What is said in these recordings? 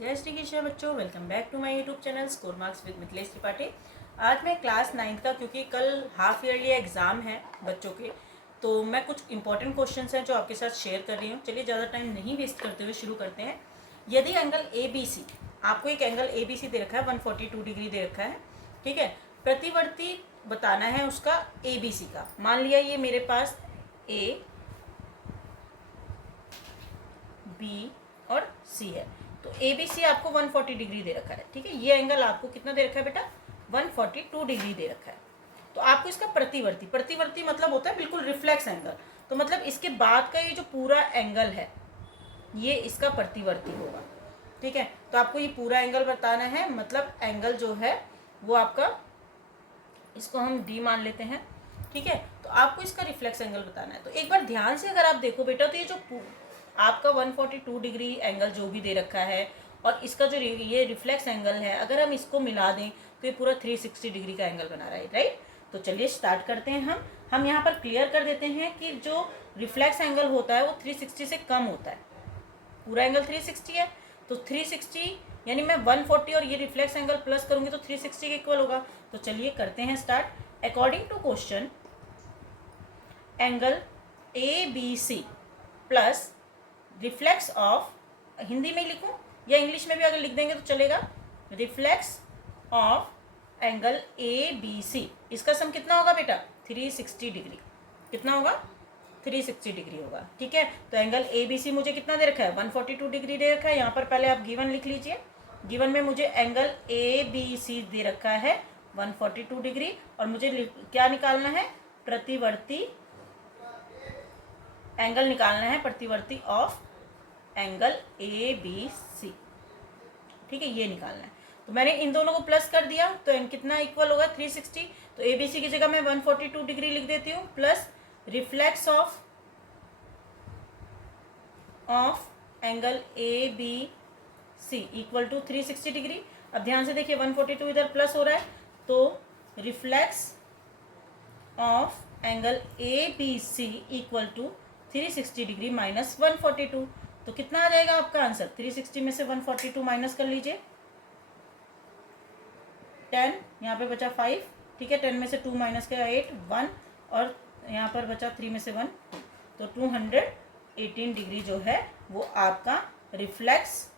जय श्री कृष्ण बच्चों, welcome back to my YouTube channel score marks with Mithilesh Tripathi. आज मैं क्लास 9th का, क्योंकि कल हाफ ईयरली एग्ज़ाम है बच्चों के, तो मैं कुछ इंपॉर्टेंट क्वेश्चंस हैं जो आपके साथ शेयर कर रही हूँ। चलिए ज़्यादा टाइम नहीं वेस्ट करते हुए शुरू करते हैं। यदि एंगल ए बी सी, आपको एक एंगल ए बी सी दे रखा है, 142 डिग्री दे रखा है, ठीक है। प्रतिवर्ती बताना है उसका ए बी सी का। मान लिया ये मेरे पास ए बी और सी है, तो ए बी सी आपको 140 डिग्री दे रखा है, ठीक है। ये एंगल आपको कितना दे रखा है बेटा? 142 डिग्री दे रखा है। तो आपको इसका प्रतिवर्ती, प्रतिवर्ती मतलब होता है बिल्कुल रिफ्लेक्स एंगल, तो मतलब इसके बाद का ये जो पूरा एंगल है ये इसका प्रतिवर्ती होगा, ठीक है। तो आपको ये पूरा एंगल बताना है, मतलब एंगल जो है वो आपका, इसको हम डी मान लेते हैं, ठीक है। तो आपको इसका रिफ्लेक्स एंगल बताना है। तो एक बार ध्यान से अगर आप देखो बेटा, तो ये जो आपका 142 डिग्री एंगल जो भी दे रखा है और इसका जो ये रिफ्लेक्स एंगल है, अगर हम इसको मिला दें तो ये पूरा 360 डिग्री का एंगल बना रहा है, राइट। तो चलिए स्टार्ट करते हैं। हम यहाँ पर क्लियर कर देते हैं कि जो रिफ्लेक्स एंगल होता है वो 360 से कम होता है। पूरा एंगल 360 है, तो 360 यानी मैं 140 और ये रिफ्लेक्स एंगल प्लस करूंगी तो 360 के इक्वल होगा। तो चलिए करते हैं start. According to question, angle A B C plus reflex of, Hindi में लिखूं या इंग्लिश में भी अगर लिख देंगे तो चलेगा, reflex of angle A B C, इसका सम कितना होगा बेटा? 360 डिग्री। कितना होगा? 360 डिग्री होगा, ठीक है। तो एंगल ए बी सी मुझे कितना दे रखा है? 142 डिग्री दे रखा है। यहाँ पर पहले आप गिवन लिख लीजिए। गिवन में मुझे एंगल ए बी सी दे रखा है 142 डिग्री, और मुझे क्या निकालना है? प्रतिवर्ती एंगल निकालना है, प्रतिवर्ती of angle A B C, ठीक है, ये निकालना है। तो मैंने इन दोनों को प्लस कर दिया, तो एन कितना इक्वल होगा? 360। तो ए बी सी की जगह मैं 142 डिग्री लिख देती हूँ, plus reflex of angle A B C equal to 360 degree. अब ध्यान से देखिए, 142 इधर प्लस हो रहा है, तो reflex of angle A B C equal to 360 degree minus 142। तो कितना आ जाएगा आपका आंसर? 360 में से 142 माइनस कर लीजिए, 10, यहाँ पे बचा 5, ठीक है। 10 में से 2 माइनस किया 8, 1, और यहाँ पर बचा 3 में से 1, तो 218 डिग्री जो है वो आपका reflex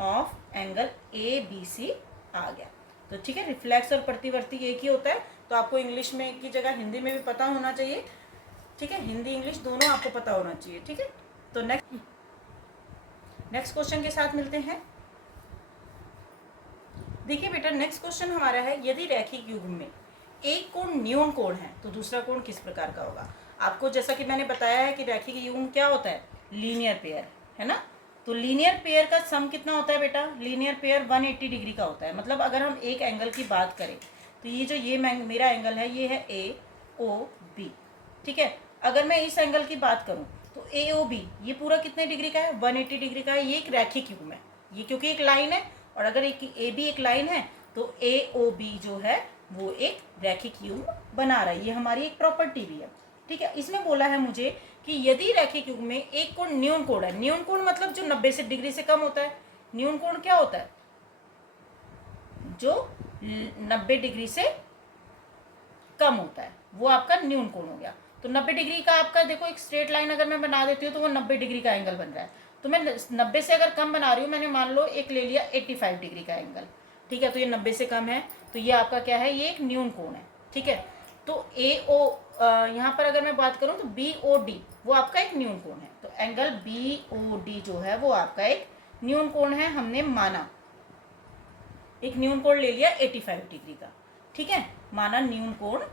of angle A B C आ गया। तो ठीक है, रिफ्लेक्स और प्रतिवर्ती एक ही होता है, तो आपको इंग्लिश में की जगह हिंदी में भी पता होना चाहिए, ठीक है। हिंदी इंग्लिश दोनों आपको पता होना चाहिए, ठीक है। तो नेक्स्ट क्वेश्चन के साथ मिलते हैं। देखिए बेटा, नेक्स्ट क्वेश्चन हमारा है, यदि रैखिक युग्म में एक कोण न्यून कोण है तो दूसरा कोण किस प्रकार का होगा? आपको जैसा कि मैंने बताया है कि रैखिक युग्म क्या होता है? लीनियर पेयर, है ना। तो लीनियर पेयर का सम कितना होता है बेटा? लीनियर पेयर 180 डिग्री का होता है। मतलब अगर हम एक एंगल की बात करें, तो ये जो ये मेरा एंगल है, ये है ए ओ बी, ठीक है। अगर मैं इस एंगल की बात करूं तो ए ओ बी ये पूरा कितने डिग्री का है? 180 डिग्री का है। ये एक रैखिक युग्म है, ये क्योंकि एक लाइन है, और अगर एक ए बी एक लाइन है तो ए ओ बी जो है वो एक रैखिक युग्म बना रहा है। ये हमारी एक प्रॉपर्टी भी है, ठीक है। इसमें बोला है मुझे कि यदि रैखिक युग्म में एक कोण न्यून कोण है, न्यून कोण मतलब जो 90 से डिग्री से कम होता है। न्यून कोण क्या होता है? जो 90 डिग्री से कम होता है, वो आपका न्यून कोण हो गया। तो 90 डिग्री का आपका देखो, एक स्ट्रेट लाइन अगर मैं बना देती हूँ तो वो 90 डिग्री का एंगल बन रहा है। तो मैं 90 से अगर कम बना रही हूँ, मैंने मान लो एक ले लिया 85 डिग्री का एंगल, ठीक है। तो ये 90 से कम है, तो ये आपका क्या है? ये एक न्यून कोण है, ठीक है। तो ए ओ यहाँ पर अगर मैं बात करूँ तो बी ओ डी वो आपका एक न्यून कोण है। तो एंगल बी ओ डी जो है वो आपका एक न्यून कोण है। हमने माना एक न्यून कोण ले लिया 85 डिग्री का, ठीक है। माना न्यून कोण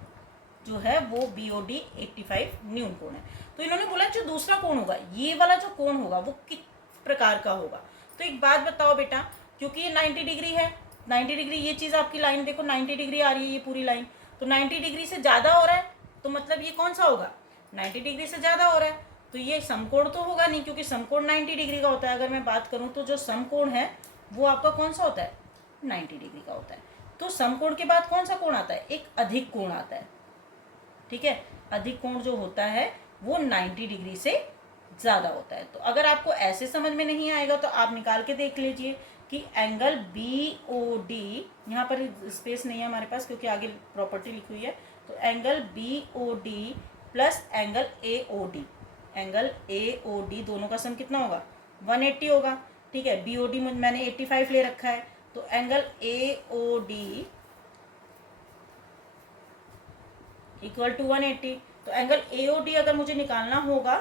जो है वो बी ओ डी 85 न्यून कोण है। तो इन्होंने बोला जो दूसरा कोण होगा, ये वाला जो कोण होगा वो किस प्रकार का होगा? तो एक बात बताओ बेटा, क्योंकि ये 90 डिग्री है, 90 डिग्री ये चीज़ आपकी लाइन देखो 90 डिग्री आ रही है, ये पूरी लाइन, तो 90 डिग्री से ज़्यादा हो रहा है, तो मतलब ये कौन सा होगा? 90 डिग्री से ज़्यादा हो रहा है, तो ये समकोण तो होगा नहीं, क्योंकि समकोण 90 डिग्री का होता है। अगर मैं बात करूँ तो जो समकोण है वो आपका कौन सा होता है? 90 डिग्री का होता है। तो समकोण के बाद कौन सा कोण आता है? एक अधिक कोण आता है, ठीक है। अधिक कोण जो होता है वो 90 डिग्री से ज़्यादा होता है। तो अगर आपको ऐसे समझ में नहीं आएगा तो आप निकाल के देख लीजिए कि एंगल बी ओ डी, यहाँ पर स्पेस नहीं है हमारे पास क्योंकि आगे प्रॉपर्टी लिखी हुई है, तो angle B O D plus angle A O D, angle A O D दोनों का सम कितना होगा 180 होगा। ठीक है, बी ओ डी मैंने 85 ले रखा है, तो angle A O D equal to 180। तो एंगल ए ओ डी अगर मुझे निकालना होगा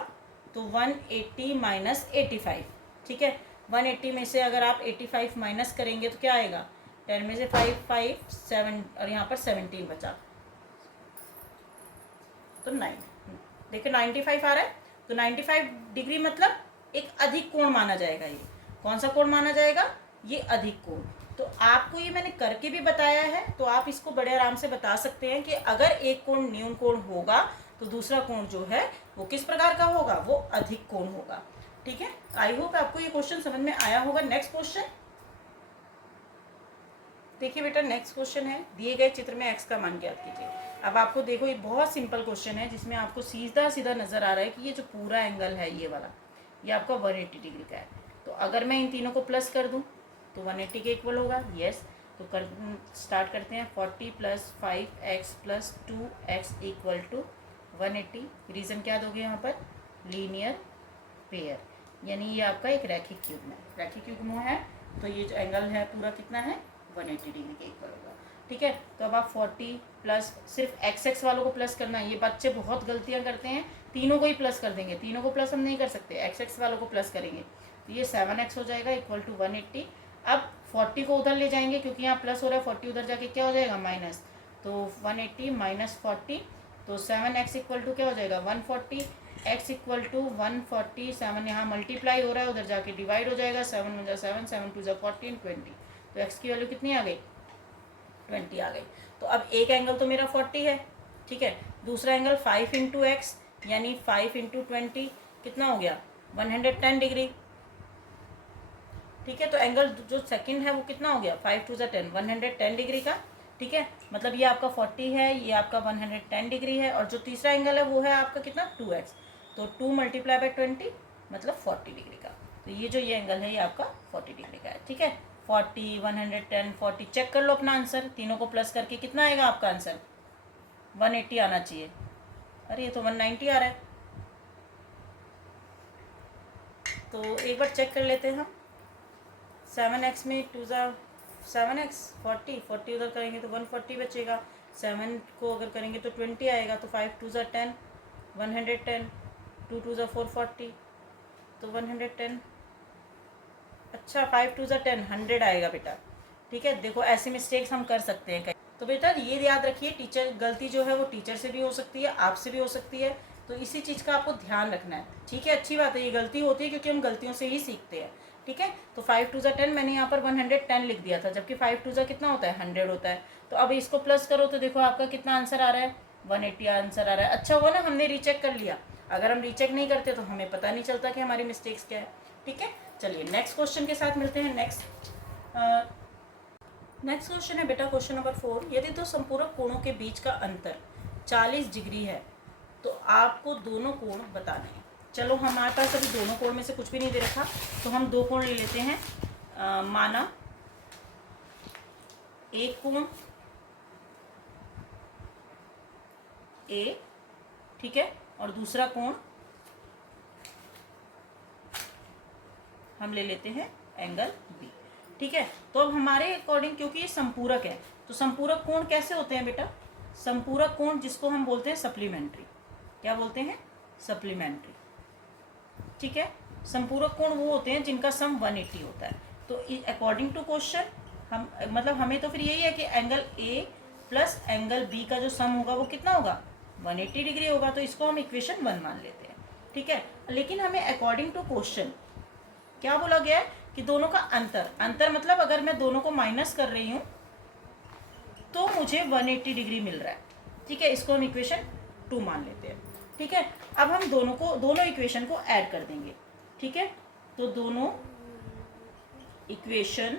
तो 180 माइनस 85। ठीक है, 180 में से अगर आप 85 माइनस करेंगे तो क्या आएगा, 10 में से 5 5 7 और यहाँ पर 17 बचा तो 9। देखिए 95 आ रहा है, तो 95 डिग्री मतलब एक अधिक कोण माना जाएगा। ये कौन सा कोण माना जाएगा, ये अधिक कोण। तो आपको ये मैंने करके भी बताया है, तो आप इसको बड़े आराम से बता सकते हैं कि अगर एक कोण न्यून कोण होगा तो दूसरा कोण जो है वो किस प्रकार का होगा, वो अधिक कोण होगा। ठीक है, आई होप आपको ये क्वेश्चन समझ में आया होगा। नेक्स्ट क्वेश्चन देखिए बेटा, नेक्स्ट क्वेश्चन है दिए गए चित्र में एक्स का मान ज्ञात कीजिए। अब आपको देखो ये बहुत सिंपल क्वेश्चन है जिसमें आपको सीधा सीधा नजर आ रहा है कि ये जो पूरा एंगल है ये वाला, ये आपका 180 डिग्री का है। तो अगर मैं इन तीनों को प्लस कर दूं तो 180 के इक्वल होगा। यस, तो स्टार्ट करते हैं। 40 plus 5x plus 2x equal to 180। Reason क्या दोगे यहाँ पर, लीनियर पेयर, यानी ये आपका एक रैखिक युग्म है। रैखिक युग्म है तो ये जो एंगल है पूरा कितना है 180 डिग्री के इक्वल होगा। ठीक है, तो अब आप 40 प्लस सिर्फ एक्स एक्स वालों को प्लस करना है। ये बच्चे बहुत गलतियां करते हैं, तीनों को ही प्लस कर देंगे। तीनों को प्लस हम नहीं कर सकते, एक्स एक्स वालों को प्लस करेंगे तो ये 7x हो जाएगा इक्वल टू 180। अब 40 को उधर ले जाएंगे क्योंकि यहाँ प्लस हो रहा है, 40 उधर जाके क्या हो जाएगा माइनस, तो 180 माइनस 40, तो 7x इक्वल टू क्या हो जाएगा 140, x इक्वल टू 140, 7 यहाँ मल्टीप्लाई हो रहा है उधर जाके डिवाइड हो जाएगा, 7 1 7 7 2 14 20। तो x की वैल्यू कितनी आ गई 20 आ गई। तो अब एक एंगल तो मेरा 40 है। ठीक है, दूसरा एंगल 5 इंटू एक्स यानी 5 इंटू 20 कितना हो गया 110 डिग्री। ठीक है, तो एंगल जो सेकंड है वो कितना हो गया 5 2 10 110 डिग्री का। ठीक है, मतलब ये आपका 40 है, ये आपका 110 डिग्री है, और जो तीसरा एंगल है वो है आपका कितना 2x, तो 2 मल्टीप्लाई बाई 20 मतलब 40 डिग्री का। तो ये जो ये एंगल है ये आपका 40 डिग्री का है। ठीक है, 40 110 40 चेक कर लो अपना आंसर, तीनों को प्लस करके कितना आएगा आपका आंसर 180 आना चाहिए। अरे ये तो 190 आ रहा है, तो एक बार चेक कर लेते हैं हम। 7x में 2 7x 40 उधर करेंगे तो 140 बचेगा, 7 को अगर करेंगे तो 20 आएगा, तो 5 2 10 110, 2 2 440 तो 110। अच्छा 5 2 10 100 आएगा बेटा। ठीक है, देखो ऐसे मिस्टेक्स हम कर सकते हैं कहीं, तो बेटा ये याद रखिए टीचर गलती जो है वो टीचर से भी हो सकती है, आपसे भी हो सकती है, तो इसी चीज़ का आपको ध्यान रखना है। ठीक है, अच्छी बात है, ये गलती होती है क्योंकि हम गलतियों से ही सीखते हैं। ठीक है, तो 5 2 10 मैंने यहाँ पर 110 लिख दिया था, जबकि 5 2 कितना होता है 100 होता है। तो अब इसको प्लस करो तो देखो आपका कितना आंसर आ रहा है 180 आंसर आ रहा है। अच्छा हुआ ना हमने रीचेक कर लिया, अगर हम रीचेक नहीं करते तो हमें पता नहीं चलता कि हमारी मिस्टेक्स क्या है। ठीक है, चलिए नेक्स्ट क्वेश्चन के साथ मिलते हैं। नेक्स्ट क्वेश्चन है बेटा क्वेश्चन नंबर 4। यदि दो संपूरक कोणों के बीच का अंतर 40 डिग्री है तो आपको दोनों कोण बताने हैं। चलो हमारे पास अभी दोनों कोण में से कुछ भी नहीं दे रखा, तो हम दो कोण ले लेते हैं। माना एक कोण ए, ठीक है, और दूसरा कोण हम ले लेते हैं एंगल बी। ठीक है, तो अब हमारे अकॉर्डिंग क्योंकि ये संपूरक है, तो संपूरक कोण कैसे होते हैं बेटा, संपूरक कोण जिसको हम बोलते हैं सप्लीमेंट्री, क्या बोलते हैं सप्लीमेंट्री। ठीक है, संपूरक कोण वो होते हैं जिनका सम 180 होता है। तो अकॉर्डिंग टू क्वेश्चन हम मतलब हमें तो फिर यही है कि angle A plus angle B का जो सम होगा वो कितना होगा 180 डिग्री होगा, तो इसको हम इक्वेशन 1 मान लेते हैं। ठीक है, लेकिन हमें अकॉर्डिंग टू क्वेश्चन क्या बोला गया है कि दोनों का अंतर मतलब अगर मैं दोनों को माइनस कर रही हूँ तो मुझे 180 डिग्री मिल रहा है। ठीक है, इसको हम इक्वेशन 2 मान लेते हैं। ठीक है, अब हम दोनों इक्वेशन को ऐड कर देंगे। ठीक है, तो दोनों इक्वेशन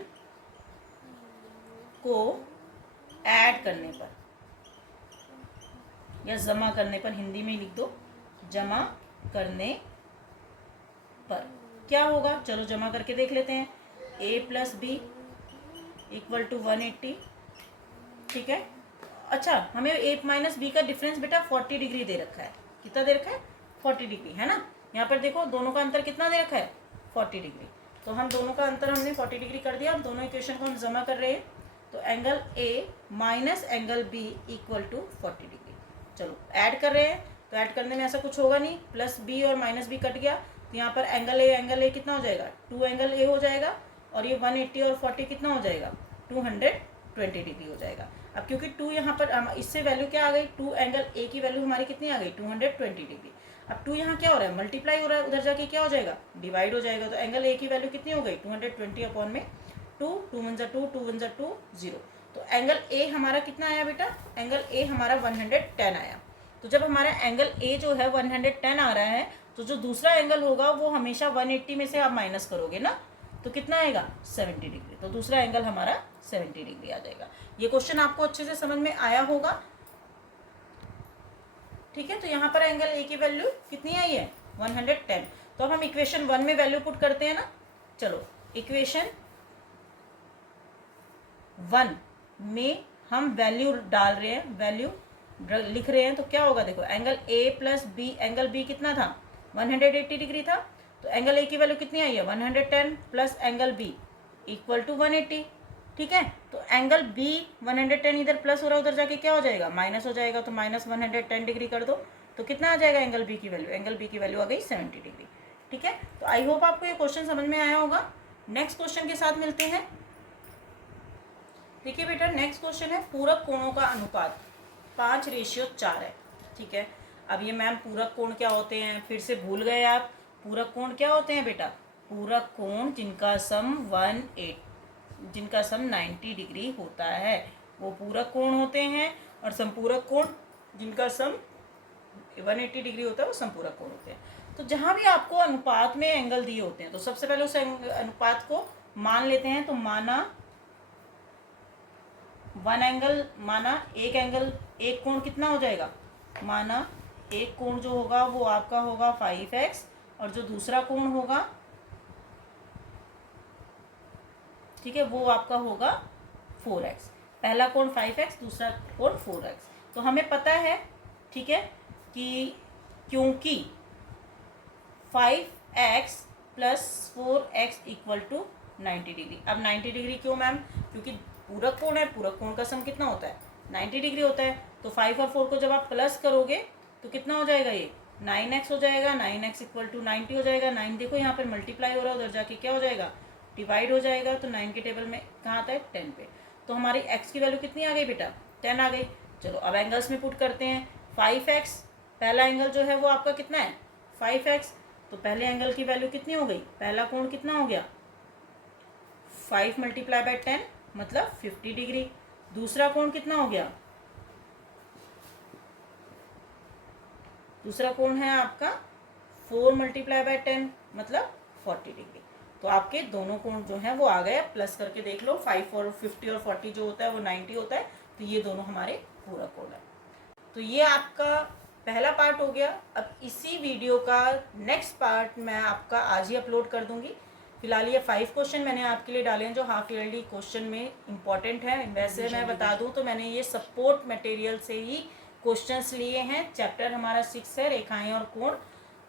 को ऐड करने पर या जमा करने पर, हिंदी में लिख दो जमा करने पर क्या होगा, चलो जमा करके देख लेते हैं। a plus B equal to 180, ठीक है। अच्छा, हमें a माइनस बी का डिफरेंस बेटा 40 डिग्री दे रखा है। कितना दे रखा है? 40 डिग्री, है ना। यहाँ पर देखो दोनों का अंतर कितना दे रखा है? 40 डिग्री। तो हम दोनों का अंतर हमने 40 डिग्री कर दिया। अब दोनों इक्वेशन को हम जमा कर रहे हैं, तो angle a minus angle b equal to 40 degree. चलो ऐड कर रहे हैं, तो ऐड करने में ऐसा कुछ होगा नहीं, प्लस b और माइनस b कट गया, तो यहाँ पर एंगल a कितना हो जाएगा? 2 एंगल a हो जाएगा, और ये 180 और 40 कितना हो जाएगा? 220 डिग्री हो जाएगा। अब क्योंकि 2 यहाँ पर इससे वैल्यू क्या आ गई? 2 एंगल a की वैल्यू हमारी कितनी आ गई? 220 डिग्री। अब 2 यहाँ क्या हो रहा है? मल्टीप्लाई हो रहा है, उधर जाके क्या हो जाएगा? डिवाइड हो जाएगा। तो एंगल a की वैल्यू कितनी हो गई? 220 अपॉन में 2, 2 1 जा 2, 2 1 जा 2, 0। तो एंगल a हमारा कितना आया बेटा? एंगल a हमारा 110 आया। तो जब हमारा एंगल a जो है 110 आ रहा है, तो जो दूसरा एंगल होगा वो हमेशा 180 में से आप माइनस करोगे ना, तो कितना आएगा? 70 डिग्री। तो दूसरा एंगल हमारा 70 डिग्री आ जाएगा। ये क्वेश्चन आपको अच्छे से समझ में आया होगा, ठीक है। तो यहाँ पर एंगल ए की वैल्यू कितनी आई है? 110। तो अब हम इक्वेशन 1 में वैल्यू पुट करते हैं ना। चलो इक्वेशन 1 में हम वैल्यू डाल रहे हैं, वैल्यू लिख रहे हैं, तो क्या होगा? देखो angle A plus B, angle B कितना था? 180 डिग्री था। तो एंगल ए की वैल्यू कितनी आई है? 110 plus angle B equal to 180, ठीक है। तो एंगल बी 110 इधर प्लस हो रहा है, उधर जाके क्या हो जाएगा? माइनस हो जाएगा। तो माइनस 110 डिग्री कर दो, तो कितना आ जाएगा एंगल बी की वैल्यू? एंगल बी की वैल्यू आ गई 70 डिग्री, ठीक है। तो आई होप आपको ये क्वेश्चन समझ में आया होगा। नेक्स्ट क्वेश्चन के साथ मिलते हैं। देखिए बेटा, नेक्स्ट क्वेश्चन है पूरक कोणों का अनुपात 5:4 है, ठीक है। अब ये मैम पूरक कोण क्या होते हैं? फिर से भूल गए आप। पूरक कोण क्या होते हैं बेटा? पूरक कोण जिनका सम 90 डिग्री होता है वो पूरक कोण होते हैं, और संपूरक कोण जिनका सम 180 डिग्री होता है वो संपूरक कोण होते हैं। तो जहाँ भी आपको अनुपात में एंगल दिए होते हैं, तो सबसे पहले उस अनुपात को मान लेते हैं। तो माना एक कोण कितना हो जाएगा? माना एक कोण जो होगा वो आपका होगा 5x, और जो दूसरा कोण होगा, ठीक है, वो आपका होगा 4x। पहला कोण 5x, दूसरा कोण 4x। तो हमें पता है, ठीक है, कि क्योंकि 5x plus 4x equal to 90 degree. अब 90 डिग्री क्यों मैम? क्योंकि पूरक कोण है, पूरक कोण का सम कितना होता है? 90 डिग्री होता है। तो 5 और 4 को जब आप प्लस करोगे तो कितना हो जाएगा? ये 9x हो जाएगा। 9x इक्वल टू 90 हो जाएगा। 9 देखो यहाँ पर मल्टीप्लाई हो रहा है, उधर जाके क्या हो जाएगा? डिवाइड हो जाएगा। तो 9 के टेबल में कहाँ आता है? 10 पे। तो हमारी x की वैल्यू कितनी आ गई बेटा? 10 आ गई। चलो अब एंगल्स में पुट करते हैं। 5x पहला एंगल जो है वो आपका कितना है? 5x। तो पहले एंगल की वैल्यू कितनी हो गई? पहला कोण कितना हो गया? 5 मल्टीप्लाई बाय 10 मतलब 50 डिग्री। दूसरा कोण कितना हो गया? दूसरा कोण है आपका 4 मल्टीप्लाई बाय 10 मतलब 40 डिग्री। तो आपके दोनों कोण जो हैं वो आ गए। प्लस करके देख लो, 5 और 50 और 40 जो होता है वो 90 होता है। तो ये दोनों हमारे पूरक कोण है। तो ये आपका पहला पार्ट हो गया। अब इसी वीडियो का नेक्स्ट पार्ट मैं आपका आज ही अपलोड कर दूंगी। फिलहाल ये 5 क्वेश्चन मैंने आपके लिए डाले हैं जो हाफ ईयरली क्वेश्चन में इम्पॉर्टेंट है। वैसे मैं बता दूं तो मैंने ये सपोर्ट मटेरियल से ही क्वेश्चंस लिए हैं। चैप्टर हमारा 6 है, रेखाएं और कोण,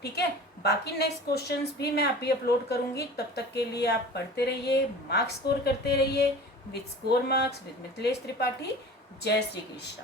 ठीक है। बाकी नेक्स्ट क्वेश्चंस भी मैं अभी अपलोड करूंगी। तब तक के लिए आप पढ़ते रहिए, मार्क्स स्कोर करते रहिए। With score marks with Mithilesh Tripathi. जय श्री कृष्ण।